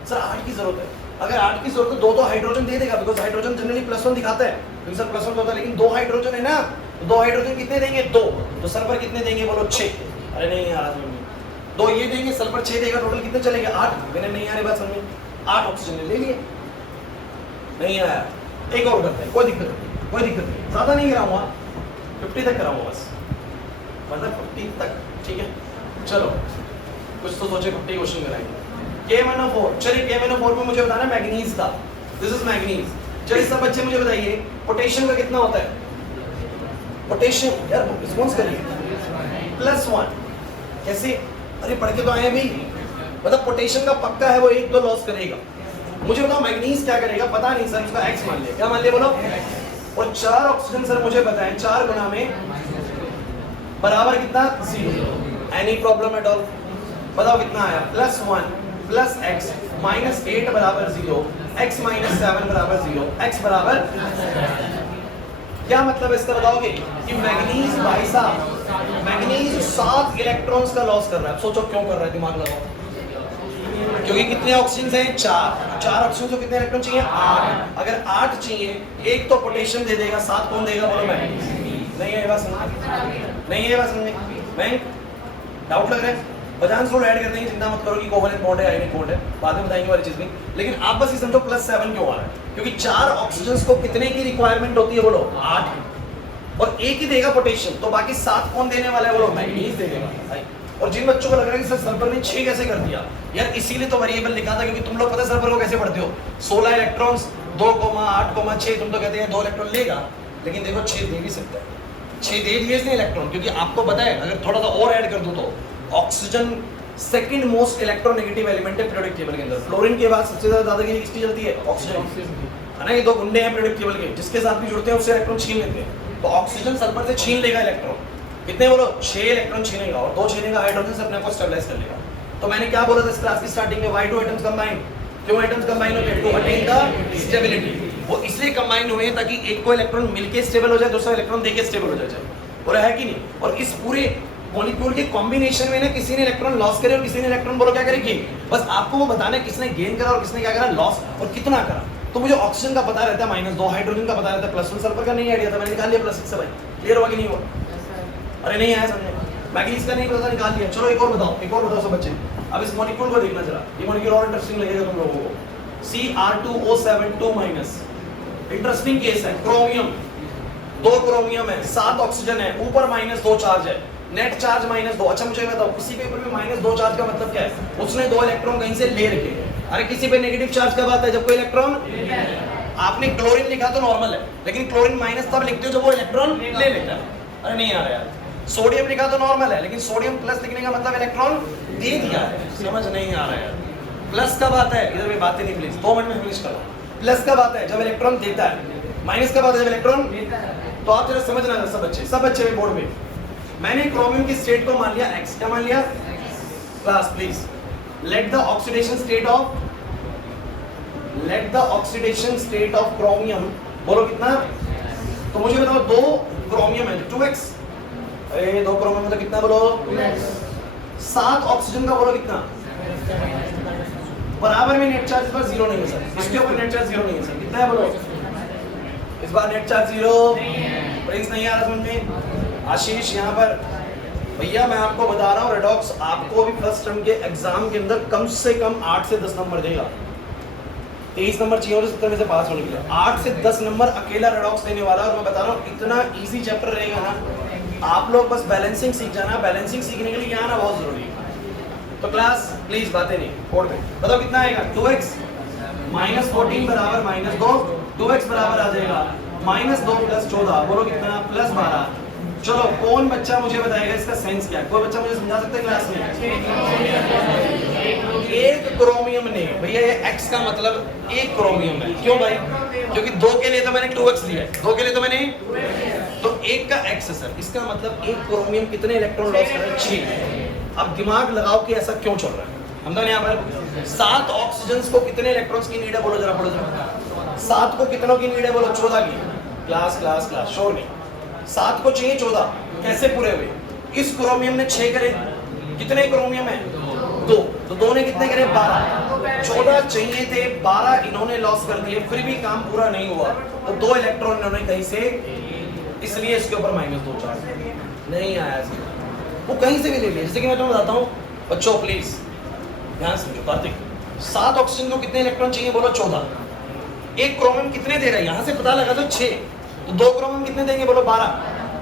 सर 8 की जरूरत है। अगर 8 की जरूरत है 2 तो हाइड्रोजन दे देगा, बिकॉज़ हाइड्रोजन जनरली +1 दिखाता है, क्योंकि सर +1 होता है, लेकिन 2 हाइड्रोजन है ना, तो 2 हाइड्रोजन कितने देंगे? 2। तो सल्फर कितने देंगे बोलो? 6। अरे नहीं यार, 2 ये देंगे, सल्फर 6 देगा, टोटल कितने चलेंगे? 8। मैंने नहीं आ रही बात समझ में? 8 ऑक्सीजन ले लिए। नहीं आया, एक और करते हैं, कोई दिक्कत नहीं, कोई दिक्कत नहीं, ज्यादा नहीं कराऊंगा, 50 तक कराऊंगा बस, मतलब 50 तक, ठीक है। चलो कुछ तो सोचे, 50 क्वेश्चन कराएंगे। KMnO4, चलिए KMnO4 में मुझे बताना मैग्नीज था, दिस इज मैग्नीज। चलिए सब बच्चे मुझे बताइए पोटेशियम का कितना होता है? पोटेशियम यार रिस्पॉन्स करिए, +1। कैसे? अरे पढ़ के तो आए भाई, मतलब पोटेशियम का पक्का है वो 1 तो लॉस करेगा। मुझे बताओ मैग्नीज क्या करेगा? पता नहीं सर, उसका x मान लिया, क्या मान लिया बोलो? और 4 ऑक्सीजन सर मुझे बताएं 4 गुना में बराबर कितना? 0। Any problem at all? बताओ कितना आया? +1 + x - 8 बराबर 0, x - 7 बराबर 0, x बराबर। क्या मतलब इसका बताओगे? कि मैग्नीज भाई साहब, मैग्नीज 7 इलेक्ट्रॉन्स का लॉस कर रहा है। सोचो क्यों कर रहा है, दिमाग लगाओ। क्योंकि कितने ऑक्सीजन हैं? 4 ऑक्सीजन को कितने इलेक्ट्रॉन चाहिए? 8। अगर 8 चाहिए, 1 तो पोटेशियम दे देगा, 7 कौन देगा बोलो? मैग्नीज। नहीं है बात समझ? नहीं है बात समझ? मैं डाउट लग रहा है? 50 लोग ऐड कर देंगे, चिंता मत करो कि कोवलेंट बॉन्ड है आयनिक बॉन्ड है, बाद में बताएंगे वाली चीज भी। लेकिन आप बस ये समझो +7 क्यों आ रहा है? क्योंकि 4 ऑक्सीजन को कितने की रिक्वायरमेंट होती है बोलो? 8। और 1 ही देगा पोटेशियम, तो बाकी 7 कौन देने वाला है बोलो? मैग्नीज देने वाला है। और जिन बच्चों को लग रहा है कि सर सल्फर ने 6 कैसे कर दिया, यार इसीलिए तो वेरिएबल लिखा था, क्योंकि तुम लोग पता है सल्फर को कैसे पढ़ते हो? 16 इलेक्ट्रॉन्स 2,8,6, तुम तो कहते हैं 2 इलेक्ट्रॉन लेगा, लेकिन देखो 6 दे भी सकता है। 6 दे दिए इसने इलेक्ट्रॉन, क्योंकि आपको पता है अगर थोड़ा सा और ऐड कर दूं तो oxygen second most electronegative element है पीरियोडिक टेबल के अंदर। फ्लोरीन के बाद सबसे ज्यादा दादागिरी किसकी चलती है? ऑक्सीजन, है ना। ये 2 गुंडे हैं पीरियोडिक टेबल के, जिसके साथ भी जुड़ते हैं उससे इलेक्ट्रॉन छीन लेते हैं। तो ऑक्सीजन सल्फर से छीन लेगा इलेक्ट्रॉन, कितने बोलो? 6 इलेक्ट्रॉन छीनेगा, और 2 छीनेगा हाइड्रोजन से अपने आप को स्टेबलाइज कर लेगा। तो मैंने क्या बोला था इस क्लास की स्टार्टिंग में? why 2 atoms combine? क्यों एटम्स कंबाइन होते हैं? To attain the stability. वो इसलिए कंबाइन हुए हैं ताकि एक को इलेक्ट्रॉन मिलके स्टेबल हो जाए, दूसरा इलेक्ट्रॉन देके स्टेबल हो जाए। और है कि नहीं? और इस पूरे मॉलिक्यूल के कॉम्बिनेशन में ना किसी ने इलेक्ट्रॉन लॉस करे और किसी ने इलेक्ट्रॉन बोलो क्या करेगी? बस आपको वो बताना है किसने गेन करा और किसने क्या करा, लॉस, और कितना करा। तो मुझे ऑक्सीजन का पता रहता है -2, हाइड्रोजन का पता रहता है +1, सल्फर का नहीं आइडिया था, मैंने निकाल लिया +6 से। भाई क्लियर हुआ कि नहीं हुआ? अरे नहीं आया समझे? मैग्नीज का नहीं पता, निकाल लिया। चलो एक और बताओ सब बच्चे। अब इस मॉलिक्यूल को देखना जरा, ये मॉलिक्यूल और इंटरेस्टिंग लगेगा तुम लोगों को। Cr2O7 2-, इंटरेस्टिंग केस है। क्रोमियम, 2 क्रोमियम है, 7 ऑक्सीजन है, ऊपर -2 चार्ज है, नेट चार्ज -2। अच्छा मुझे बताओ किसी के ऊपर में -2 चार्ज का मतलब क्या है? उसने 2 इलेक्ट्रॉन कहीं से ले रखे। अरे किसी पे नेगेटिव चार्ज कब आता है? जब कोई इलेक्ट्रॉन, आपने क्लोरीन लिखा तो नॉर्मल है, लेकिन क्लोरीन माइनस तब लिखते हो जब वो इलेक्ट्रॉन ले लेता है। अरे नहीं आ रहा यार। सोडियम लिखा तो नॉर्मल है, लेकिन सोडियम प्लस लिखने का मतलब इलेक्ट्रॉन दे दिया है। समझ नहीं आ रहा है? प्लस कब आता है? इधर में बातें नहीं प्लीज, 2 मिनट में फिनिश करो। प्लस कब आता है? जब इलेक्ट्रॉन देता है। माइनस कब आता है? जब इलेक्ट्रॉन देता है। तो आप जरा समझना है सब बच्चे में बोर्ड में। मैंने क्रोमियम की स्टेट को मान लिया x, क्या मान लिया? Class please let the oxidation state of chromium, बोलो कितना? तो मुझे बताओ 2 क्रोमियम है 2x, अरे 2 क्रोमियम मतलब कितना बोलो? 7 ऑक्सीजन का बोलो कितना बराबर में नेट चार्ज इस बार जीरो नहीं है सर, इसके ऊपर नेट चार्ज जीरो नहीं है सर, कितना है बोलो इस बार नेट चार्ज जीरो। प्रिंस नहीं आ रहा समझ में? आशीष यहाँ पर भैया मैं आपको बता रहा हूँ रेडॉक्स आपको भी फर्स्ट टर्म के एग्जाम के अंदर कम से कम 8 से 10 नंबर देगा। 23 नंबर चाहिए और 70 में से पास होने के लिए 8 से 10 नंबर अकेला रेडॉक्स देने वाला। और मैं बता रहा हूँ इतना इजी चैप्टर रहेगा ना, आप लोग बस बैलेंसिंग सीख जाना। बैलेंसिंग सीखने के लिए यहाँ आना बहुत जरूरी है। तो क्लास प्लीज बातें नहीं कोड में बताओ कितना आएगा। 2x माइनस 14 बराबर माइनस 2, 2x बराबर आ जाएगा माइनस 2 प्लस 14 बोलो कितना प्लस 12। चलो कौन बच्चा मुझे बताएगा इसका सेंस क्या है? कोई बच्चा मुझे समझा सकता है क्लास में? एक क्रोमियम ने भैया ये x का मतलब एक क्रोमियम है। क्यों भाई? क्योंकि 2 के लिए तो मैंने 2x लिया है, 2 के लिए तो मैंने तो 1 का x है सर। इसका मतलब एक क्रोमियम कितने इलेक्ट्रॉन लॉस कर रहा है? 6। अब दिमाग लगाओ कि ऐसा क्यों चल रहा है। हम तो यहाँ पर 7 ऑक्सीजन को कितने इलेक्ट्रॉन्स की नीड है बोलो जरा, पढ़ो जरा। 7 को कितनों की नीड है बोलो? 14 की। क्लास क्लास क्लास शोर नहीं। 7 को चाहिए 14, कैसे पूरे हुए? इस क्रोमियम ने 6 करे, कितने क्रोमियम है? 2, तो 2 ने कितने करे? 12। 14 चाहिए थे, 12 इन्होंने लॉस कर दिए, फिर भी काम पूरा नहीं हुआ। तो 2 इलेक्ट्रॉन इन्होंने कहीं से, इसलिए इसके ऊपर -2 चार्ज नहीं आया। वो कहीं से भी ले लिया। जैसे कि मैं तुम्हें बताता हूँ बच्चों प्लीज ध्यान समझो। कार्तिक 7 ऑक्सीजन को कितने इलेक्ट्रॉन चाहिए बोलो? 14। एक क्रोमियम कितने दे रहा है यहाँ से पता लगा तो 6, तो 2 क्रोमियम कितने देंगे बोलो? 12।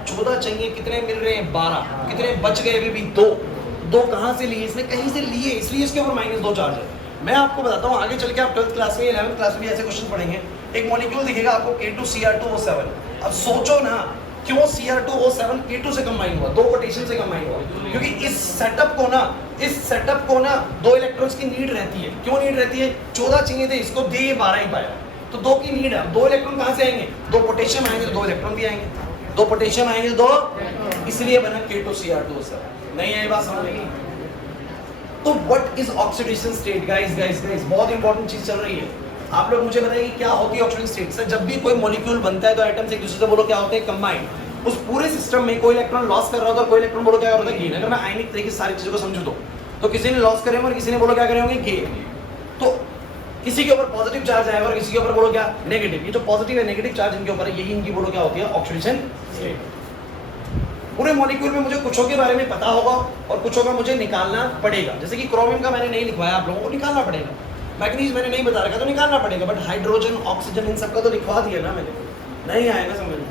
14 चाहिए, कितने मिल रहे हैं? 12। कितने बच गए? अभी भी 2 कहाँ से लिए? इसने कहीं से लिए, इसलिए इसके ऊपर -2 चार्ज है। मैं आपको बताता हूँ आगे चल के आप 12th क्लास में 11th क्लास में ऐसे क्वेश्चन पढ़ेंगे। एक मॉलिक्यूल दिखेगा आपको K2Cr2O7। अब सोचो ना क्यों Cr2O7 K2 से कंबाइन हुआ, 2 पोटेशियम से कंबाइन हुआ? क्योंकि इस सेटअप को ना 2 इलेक्ट्रॉन्स की नीड रहती है। क्यों नीड रहती है? 14 चाहिए थे, इसको दे ये 12 ही पाया, तो 2 की नीड है। 2 इलेक्ट्रॉन कहाँ से आएंगे? 2 पोटेशियम आएंगे तो 2 इलेक्ट्रॉन भी आएंगे, 2 पोटेशियम आएंगे तो 2, इसलिए बना K2Cr2O7। नहीं है ये बात समझ में? तो what is oxidation state? Guys guys guys बहुत इंपॉर्टेंट चीज चल रही है। आप लोग मुझे बताइए क्या होती है ऑक्सीडेशन स्टेट? सर जब भी कोई मॉलिक्यूल बनता है तो एटम्स एक दूसरे से बोलो क्या होते हैं? कंबाइंड। उस पूरे सिस्टम में कोई इलेक्ट्रॉन लॉस कर रहा होता है, कोई इलेक्ट्रॉन बोलो क्या कर रहा होता है? गेन। अगर मैं आयनिक तरीके से सारी चीजों को समझूं तो किसी ने लॉस करे और किसी ने बोलो क्या करे होंगे? गेन। तो किसी के ऊपर पॉजिटिव चार्ज आएगा और किसी के ऊपर बोलो क्या? नेगेटिव। ये जो पॉजिटिव है नेगेटिव चार्ज इनके ऊपर है, यही इनकी बोलो क्या होती है? Oxidation state. पूरे मॉलिक्यूल में मुझे कुछों के बारे में पता होगा और कुछों का मुझे निकालना पड़ेगा। जैसे कि क्रोमियम का मैंने नहीं लिखवाया, आप लोगों को निकालना पड़ेगा। मैग्नीज मैंने नहीं बता रखा तो निकालना पड़ेगा। बट हाइड्रोजन ऑक्सीजन इन सबका तो लिखवा दिया ना मैंने। नहीं आएगा समझ में?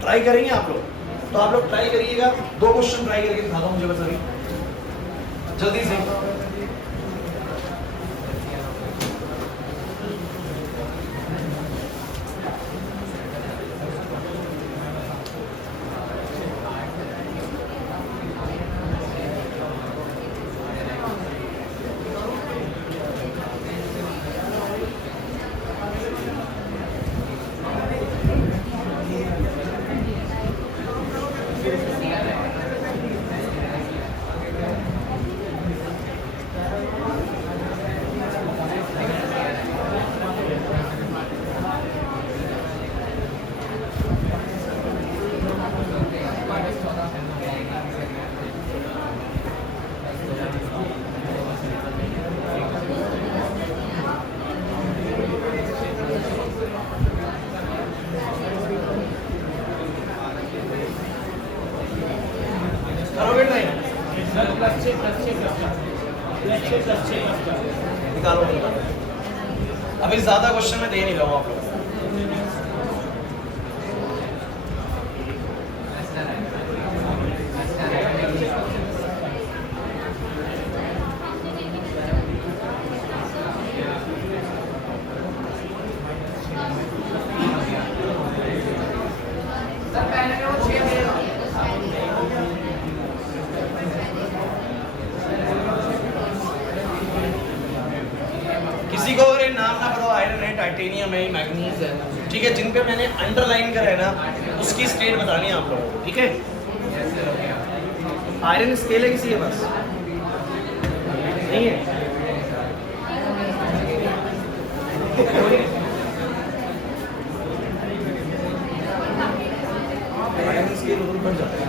ट्राई करेंगे आप लोग? तो आप लोग ट्राई करिएगा। 2 क्वेश्चन ट्राई करके दिखा दो मुझे बस अभी जल्दी से। निकालो अभी ज्यादा क्वेश्चन मैं दे नहीं रहा हूँ आप लोग। किसी को अगर नाम ना पता, आयरन है, टाइटेनियम है, मैग्नीज है, ठीक है, जिन पे मैंने अंडरलाइन करा है ना उसकी स्टेट बतानी है आप लोगों को, ठीक है। आयरन स्केल है किसी के पास? नहीं है? आयरन स्केल उधर बढ़ जाता है।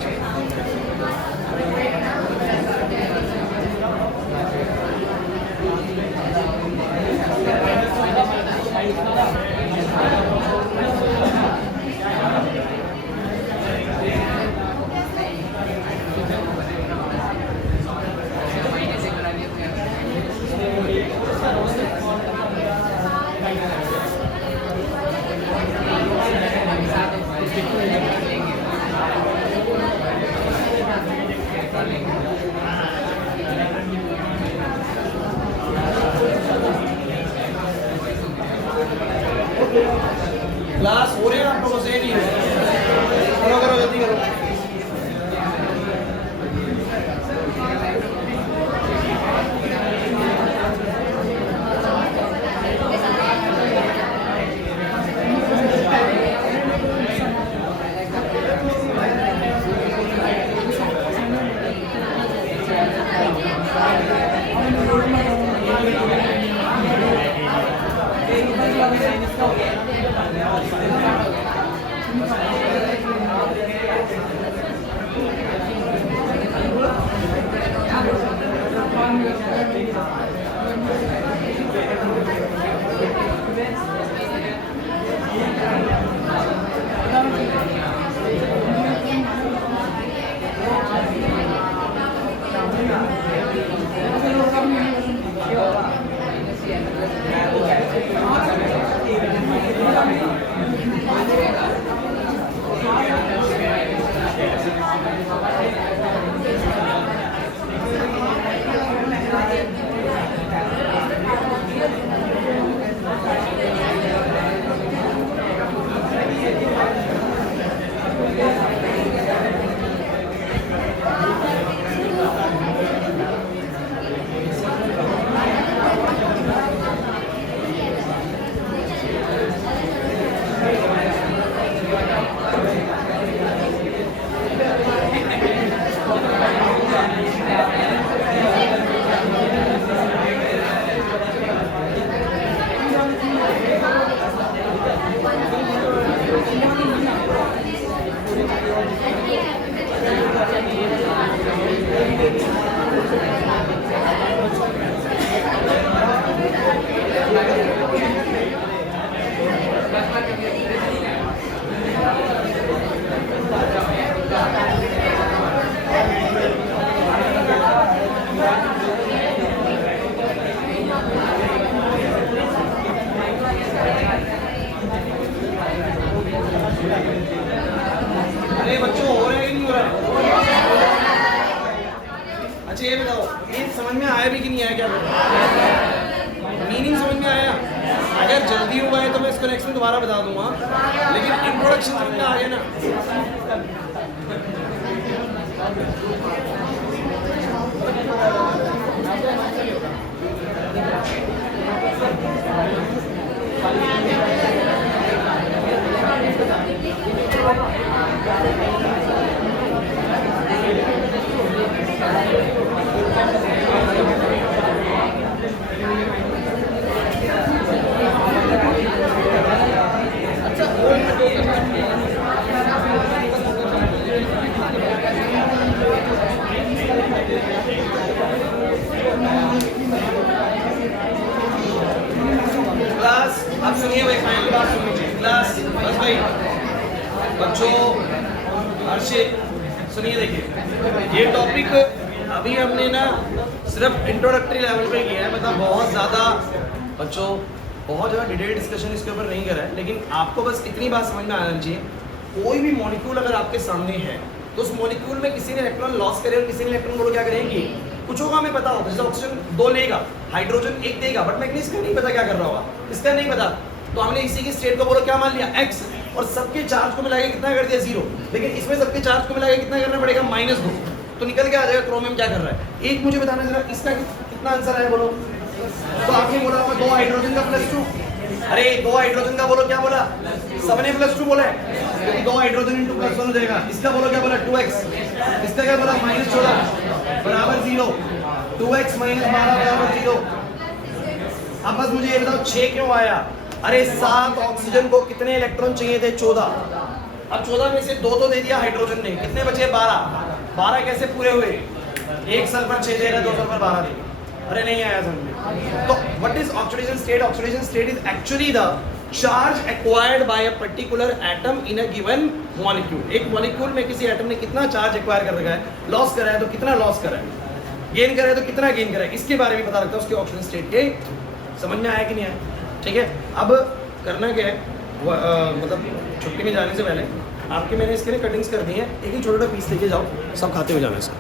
अरे बच्चों हो रहा है कि नहीं हो रहा? अच्छा ये बताओ, ये समझ में आया भी कि नहीं आया? क्या मीनिंग समझ में आया? अगर जल्दी हुआ है तो मैं इसको नेक्स्ट में दोबारा बता दूंगा, लेकिन इंट्रोडक्शन समझ में आ गया ना? क्लास अब सुनिए भाई, फाइनल बात सुन लीजिए क्लास। बस भाई बच्चों, हर्षित सुनिए, देखिए ये टॉपिक अभी हमने ना सिर्फ इंट्रोडक्टरी लेवल पे किया है, मतलब बहुत ज़्यादा बच्चों बहुत ज़्यादा डिटेल डिस्कशन इसके ऊपर नहीं करा है, लेकिन आपको बस इतनी बात समझ में आना चाहिए, कोई भी मॉलिक्यूल अगर आपके सामने है तो उस मॉलिक्यूल में किसी ने इलेक्ट्रॉन लॉस करे और किसी ने इलेक्ट्रॉन को क्या करेंगे, कुछ होगा हमें पता होगा, जैसे ऑक्सीजन 2 लेगा, हाइड्रोजन 1 देगा, बट मैग्नीज का नहीं पता क्या कर रहा होगा, इसका नहीं पता, तो हमने इसी की स्टेट को बोलो क्या मान लिया x, और सबके चार्ज को मिलाकर कितना कर दिया 0, लेकिन इसमें सबके चार्ज को मिलाकर कितना करना पड़ेगा -2, तो निकल के आ जाएगा क्रोमियम क्या कर रहा है। एक मुझे बताना जरा इसका कितना आंसर है बोलो, तो आपने बोला होगा 2 हाइड्रोजन का +2, अरे 2 हाइड्रोजन का बोलो क्या बोला, सबने +2 बोला है, क्योंकि 2 हाइड्रोजन इंटू +1 हो जाएगा, इसका बोलो क्या बोला 2x, इसका क्या बोला -14 बराबर 0, 2x - 12 बराबर 0। अब बस मुझे ये बताओ 6 क्यों आया? अरे 7 ऑक्सीजन को कितने इलेक्ट्रॉन चाहिए थे? 14। अब 14 में से 2 तो दे दिया हाइड्रोजन ने, कितने बचे? 12 कैसे पूरे हुए? 1 सल्फर 6 दे रहा, 2 सल्फर 12 दे, अरे नहीं आया समझ में। तो what is oxidation state? Oxidation state is actually the charge acquired by a particular atom in a given molecule. एक मॉलिक्यूल में किसी एटम ने कितना चार्ज एक्वायर कर रखा है, लॉस करा है तो कितना लॉस करा है, गेन करा है तो कितना गेन करा है, इसके बारे में पता लगता है उसके ऑक्सीडेशन स्टेट के। समझ में आया कि नहीं आया? ठीक है, अब करना क्या है, मतलब छुट्टी में जाने से पहले आपके मैंने इसके लिए कटिंग्स कर दी हैं, एक ही छोटा छोटा पीस लेके जाओ, सब खाते हुए जाना इसका।